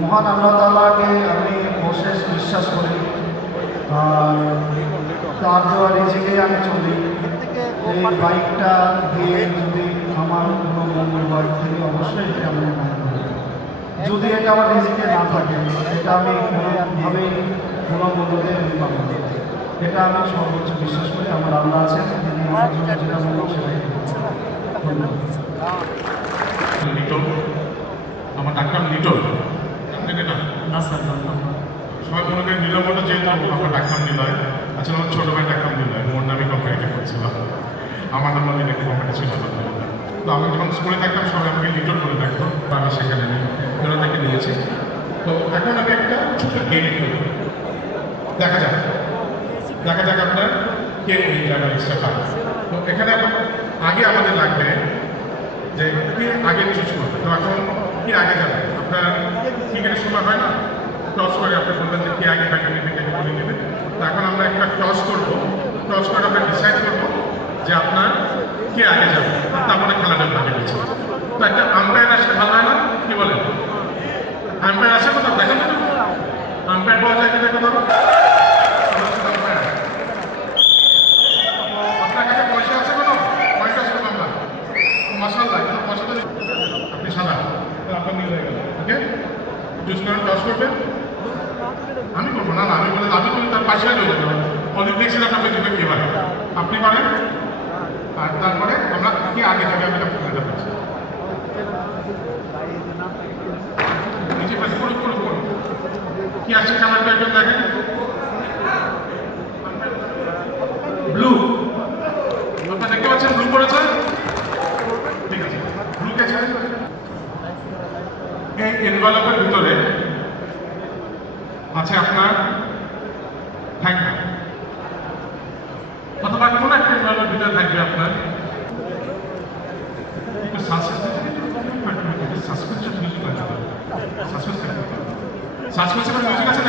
মহান আল্লাহ তাআলাকে আমি অশেষ বিশ্বাস করি, আর তার দেওয়া রিজিকে আমি চলি। এই বাইকটা দিয়ে যদি আমার কোনো মঙ্গল হয় তাহলে অবশ্যই এটা আমি যদি এটা আমার রিজিকে না থাকে এটা আমি কোনোভাবেই কোনো মূল্যতে আমি পাবো না। এটা আমি সর্বোচ্চ বিশ্বাস করি আমার আল্লাহ আছেন, তিনি আমার জন্য যেটা বলবো সেটাই লিটল, আমার ডাক্তার লিটল না স্যার। সবাই মনে করেন নীলমটা যেহেতু আমার ডাক্তার নিলয়, আসলে আমার ছোটো ভাই ডাক্তার নিলয়, ওর নামে কোম্পানিটা করছিলাম, আমার নাম মনে একটা কোম্পানি ছিল। তো আমি যখন স্কুলে থাকতাম সবাই আমাকে লিটল বলে ডাকতো, আমি সেখানে ওরা থেকে নিয়েছি। তো এখন আমি একটা ছোটো গেম করি, দেখা যাক আপনার কে এই ড্রাইভার এক্সট্রা। তো এখানে আগে আমাদের লাগবে যে কে আগে চুজ করবে। তো এখন কি আগে যাবে, আপনার ক্রিকেটের সময় হয় না, টস করে আপনি বলবেন যে কে আগে ব্যাটে নেবে, কে বলে নেবে। তো এখন আমরা একটা টস করবো, টস করে আমরা ডিসাইড করবো যে আপনার কে আগে যাবে, তারপরে খেলাটা আগে দিচ্ছে। তো একটা আম্পায়ার আসলে ভালো হয় না, কি বলেন? আম্পায়ার আসে কোথাও দেখেন, আম্পায়ার পাওয়া যায় কিনা কোথাও? আপনার কাছে পয়সা আছে কোনো? পয়সা আছে কোনো? আমরা মশাল্লা পয়সা তো আপনি সাদা, আপনার মিল হয়ে গেল। ওকে, চুজ করেন, টস করবেন। আমি করবো না, আমি বলে তার পাশে হয়ে যাবে। অলিম্পিক্সের আপনাকে জিতে কে পারে, আপনি পারেন। আর তারপরে আমরা কি আগে যাবে আমি খেলাটা পাচ্ছি নিচে পাশে করুন কি আসছে খেলাটা একজন দেখেন। ব্লু, আপনার দেখতে পাচ্ছেন ব্লু পড়েছে, ঠিক আছে। ব্লু কে ছেড়ে এই এনভেলপের ভিতরে আছে আপনার হ্যাঙ্গার, অথবা কোন একটা এনভেলপের ভিতরে থাকবে আপনার সাসপেন্স মিউজিক আছে।